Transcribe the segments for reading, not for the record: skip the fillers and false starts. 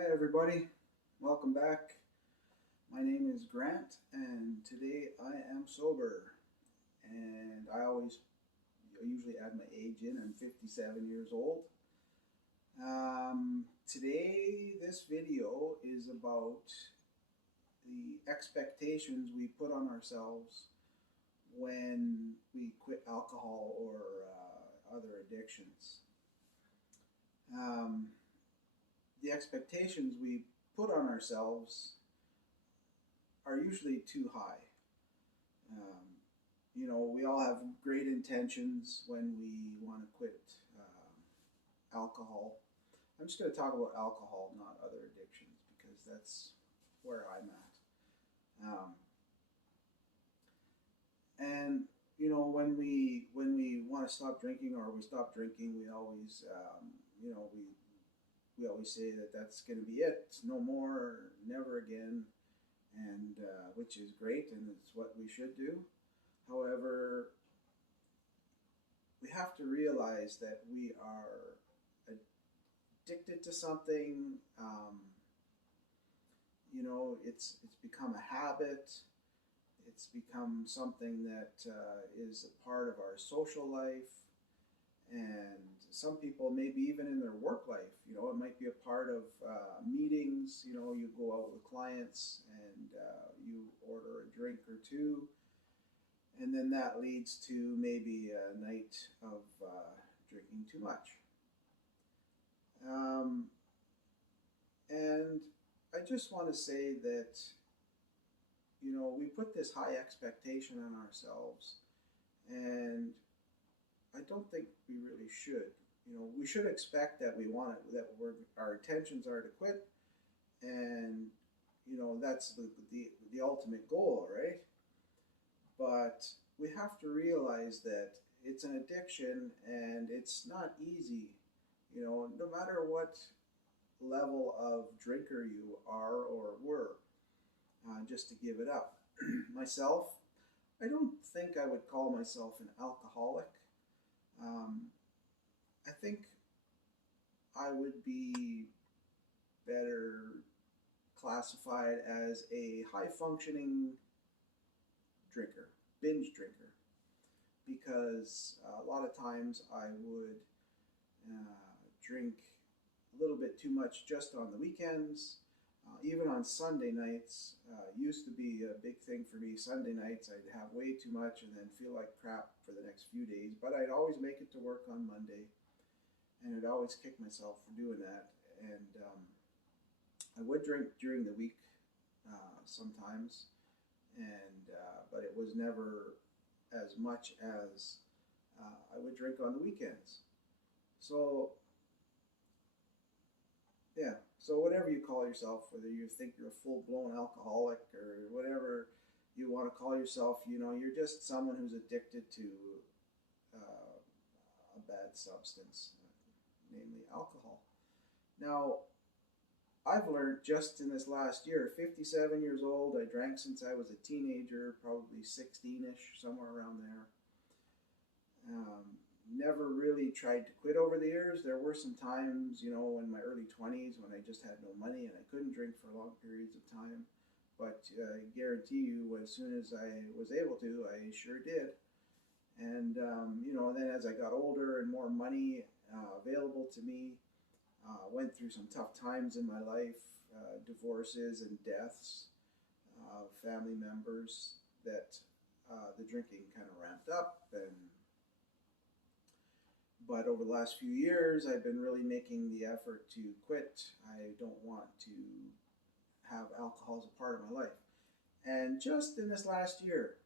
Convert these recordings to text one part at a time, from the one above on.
Hi everybody, welcome back. My name is Grant and today I am sober and I usually add my age in. I'm 57 years old. Today this video is about the expectations we put on ourselves when we quit alcohol or other addictions. Um, the expectations we put on ourselves are usually too high. Um, we all have great intentions when we want to quit alcohol. I'm just going to talk about alcohol, not other addictions, because that's where I'm at. And when we want to stop drinking or we stop drinking, we always we always say that that's going to be it, no more, never again, and which is great and it's what we should do. However, we have to realize that we are addicted to something. It's become a habit. It's become something that is a part of our social life, and some people maybe even in their work life. It might be a part of meetings. You go out with clients and you order a drink or two, and then that leads to maybe a night of drinking too much. Um, and I just want to say that we put this high expectation on ourselves, and I don't think we really should. We should expect that we want it, that our intentions are to quit, and that's the ultimate goal, right? But we have to realize that it's an addiction and it's not easy. No matter what level of drinker you are or were, just to give it up. Myself, I don't think I would call myself an alcoholic. Um, I think I would be better classified as a high functioning drinker, binge drinker, because a lot of times I would drink a little bit too much just on the weekends. Even on Sunday nights, used to be a big thing for me. Sunday nights, I'd have way too much and then feel like crap for the next few days. But I'd always make it to work on Monday, and I'd always kick myself for doing that. And I would drink during the week sometimes, and but it was never as much as I would drink on the weekends. So yeah, so whatever you call yourself, whether you think you're a full-blown alcoholic or whatever you want to call yourself, you're just someone who's addicted to a bad substance, namely alcohol. Now, I've learned just in this last year, 57 years old, I drank since I was a teenager, probably 16-ish, somewhere around there. Never really tried to quit over the years. There were some times, in my early 20s when I just had no money and I couldn't drink for long periods of time. But I guarantee you, as soon as I was able to, I sure did. And, then as I got older and more money available to me, went through some tough times in my life, divorces and deaths of family members, that the drinking kind of ramped up. But over the last few years, I've been really making the effort to quit. I don't want to have alcohol as a part of my life. And just in this last year,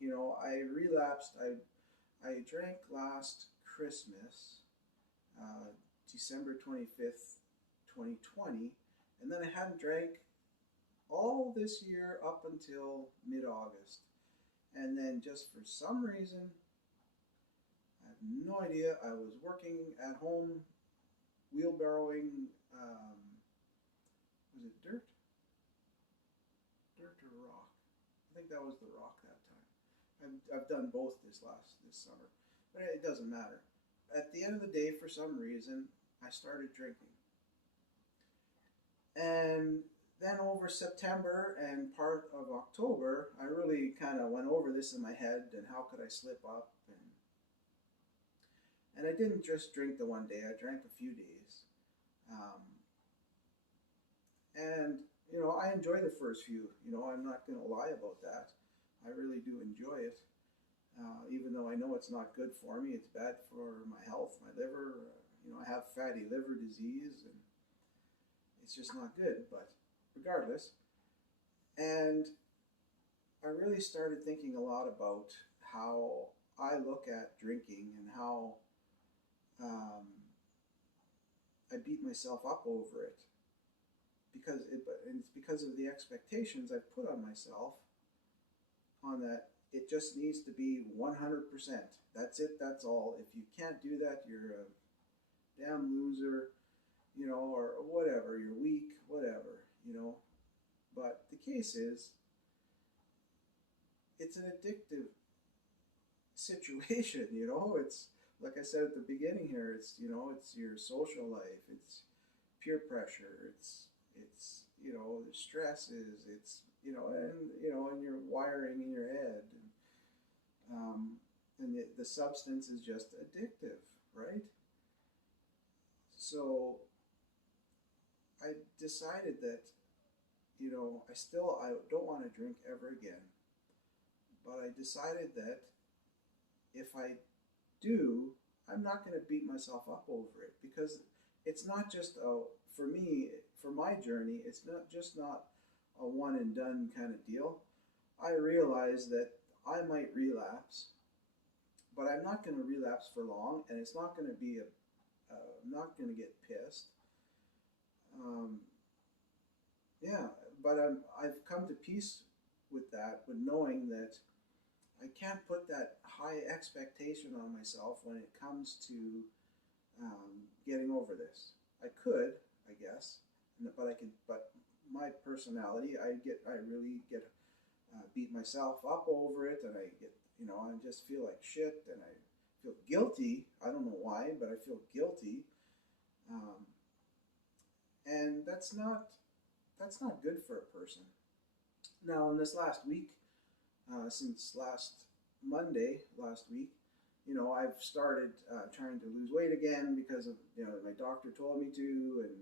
I relapsed. I drank last Christmas, December 25th, 2020, and then I hadn't drank all this year up until mid-August. And then just for some reason, I have no idea, I was working at home, wheelbarrowing, was it dirt? Dirt or rock? I think that was the rock that time. I've done both this summer, but it doesn't matter. At the end of the day, for some reason, I started drinking. And then over September and part of October, I really kind of went over this in my head and how could I slip up. And I didn't just drink the one day, I drank a few days. Um, and, I enjoy the first few. I'm not going to lie about that. I really do enjoy it. Even though I know it's not good for me, it's bad for my health, my liver. I have fatty liver disease, and it's just not good. But regardless, and I really started thinking a lot about how I look at drinking and how um, I beat myself up over it and it's because of the expectations I've put on myself on that it just needs to be 100%. That's it, that's all. If you can't do that, you're a damn loser, or whatever, you're weak, whatever. But the case is, it's an addictive situation. It's like I said at the beginning here, it's your social life, it's peer pressure, it's the stresses, and your wiring in your head, and the substance is just addictive, right? So I decided that I don't want to drink ever again, but I decided that if I do, I'm not going to beat myself up over it, because it's not just for me, for my journey, it's not a one and done kind of deal. I realize that I might relapse, but I'm not going to relapse for long, and it's not going to be I'm not going to get pissed. Um, yeah, but I've come to peace with that, with knowing that I can't put that high expectation on myself when it comes to getting over this. I could, I guess, but I can. But my personality, I really get beat myself up over it, and I just feel like shit, and I feel guilty. I don't know why, but I feel guilty, um, and that's not good for a person. Now, in this last week, since last week, I've started trying to lose weight again because of, my doctor told me to, and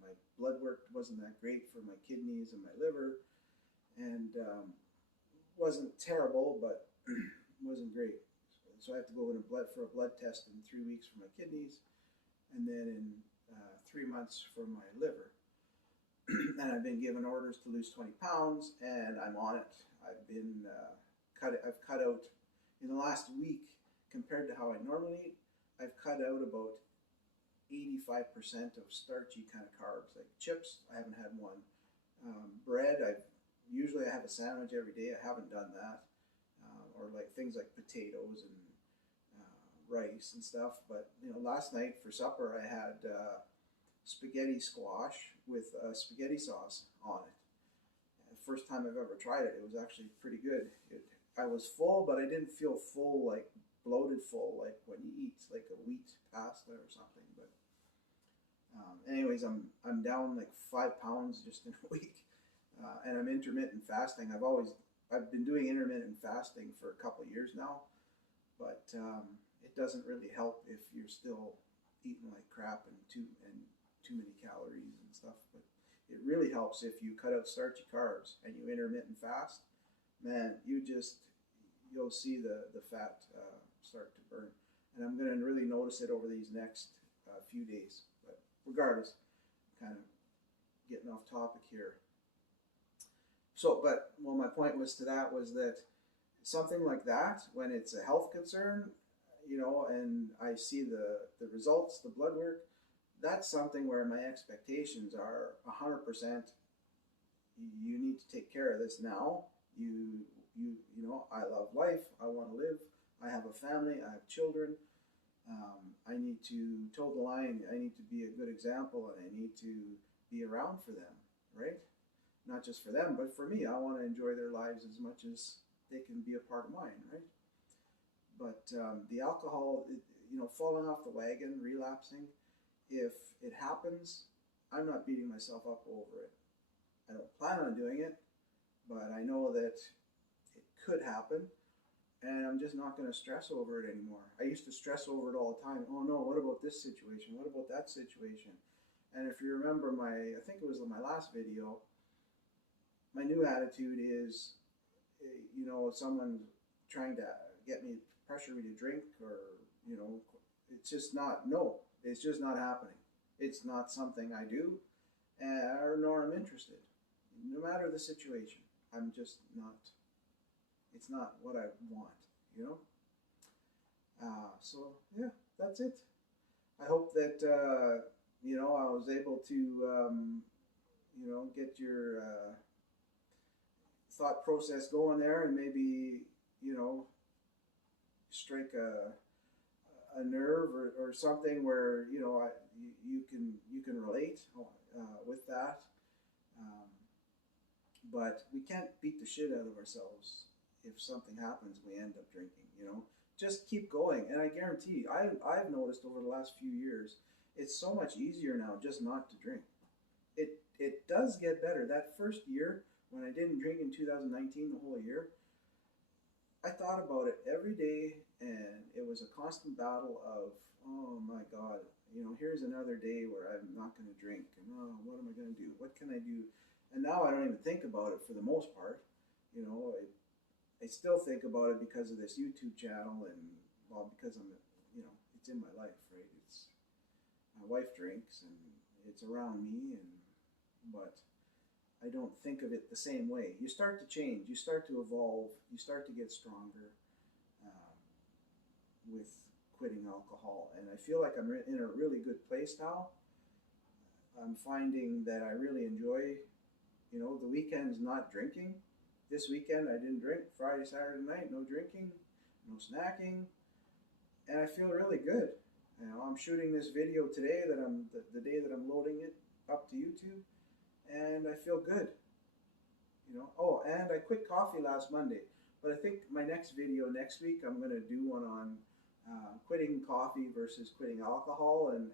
my blood work wasn't that great for my kidneys and my liver, and wasn't terrible, but wasn't great. So I have to go in for a blood test in 3 weeks for my kidneys, and then in 3 months for my liver. And I've been given orders to lose 20 pounds, and I'm on it. I've cut out in the last week, compared to how I normally eat. I've cut out about 85% of starchy kind of carbs, like chips. I haven't had one. Bread, usually I have a sandwich every day. I haven't done that, or like things like potatoes and rice and stuff. But last night for supper I had spaghetti squash with spaghetti sauce on it. The first time I've ever tried it, it was actually pretty good. I was full, but I didn't feel full, like bloated full, like when you eat like a wheat pasta or something. But anyways, I'm down like 5 pounds just in a week, and I'm intermittent fasting. I've been doing intermittent fasting for a couple of years now, but it doesn't really help if you're still eating like crap and too many calories and stuff. But it really helps if you cut out starchy carbs and you intermittent fast. Man, you'll see the fat start to burn, and I'm going to really notice it over these next few days. But regardless, kind of getting off topic here. So, my point was that something like that, when it's a health concern, and I see the results, the blood work, that's something where my expectations are 100%. You need to take care of this now. I love life. I want to live. I have a family. I have children. I need to toe the line. I need to be a good example, and I need to be around for them, right? Not just for them, but for me. I want to enjoy their lives as much as they can be a part of mine, right? But the alcohol, falling off the wagon, relapsing, if it happens, I'm not beating myself up over it. I don't plan on doing it, but I know that it could happen, and I'm just not going to stress over it anymore. I used to stress over it all the time. Oh no, what about this situation? What about that situation? And if you remember I think it was my last video, my new attitude is, if someone's trying to get me, pressure me to drink, or, it's just not, no, it's just not happening. It's not something I do, or nor I'm interested. No matter the situation, I'm just not, it's not what I want, you know? So, yeah, that's it. I hope that, I was able to, get your thought process going there, and maybe, strike a nerve, or something where, you can relate with that. Um, but we can't beat the shit out of ourselves. If something happens, we end up drinking. Just keep going. And I guarantee you, I've noticed over the last few years, it's so much easier now just not to drink. It does get better. That first year when I didn't drink in 2019, the whole year, I thought about it every day, and it was a constant battle of, oh my God, here's another day where I'm not going to drink, and oh, what am I going to do? What can I do? And now I don't even think about it for the most part. I still think about it because of this YouTube channel, and, well, because it's in my life, right? It's my wife drinks, and it's around me, but I don't think of it the same way. You start to change, you start to evolve, you start to get stronger with quitting alcohol. And I feel like I'm in a really good place now. I'm finding that I really enjoy, the weekends not drinking. This weekend I didn't drink. Friday, Saturday night, no drinking, no snacking, and I feel really good. I'm shooting this video today that the day that I'm loading it up to YouTube, and I feel good. Oh, and I quit coffee last Monday, but I think my next video next week, I'm going to do one on quitting coffee versus quitting alcohol, and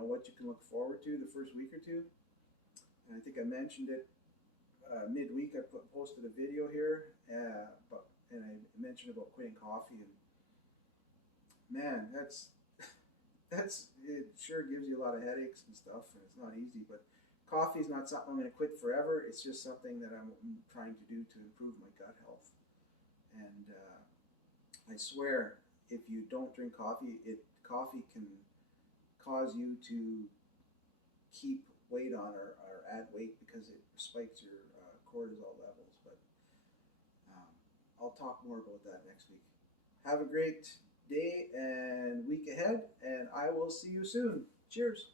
what you can look forward to the first week or two. And I think I mentioned it midweek. I posted a video here, and I mentioned about quitting coffee, and man, it sure gives you a lot of headaches and stuff, and it's not easy. But coffee is not something I'm going to quit forever. It's just something that I'm trying to do to improve my gut health. And I swear, if you don't drink coffee, coffee can cause you to keep weight on, or add weight, because it spikes your cortisol levels. But I'll talk more about that next week. Have a great day and week ahead, and I will see you soon. Cheers.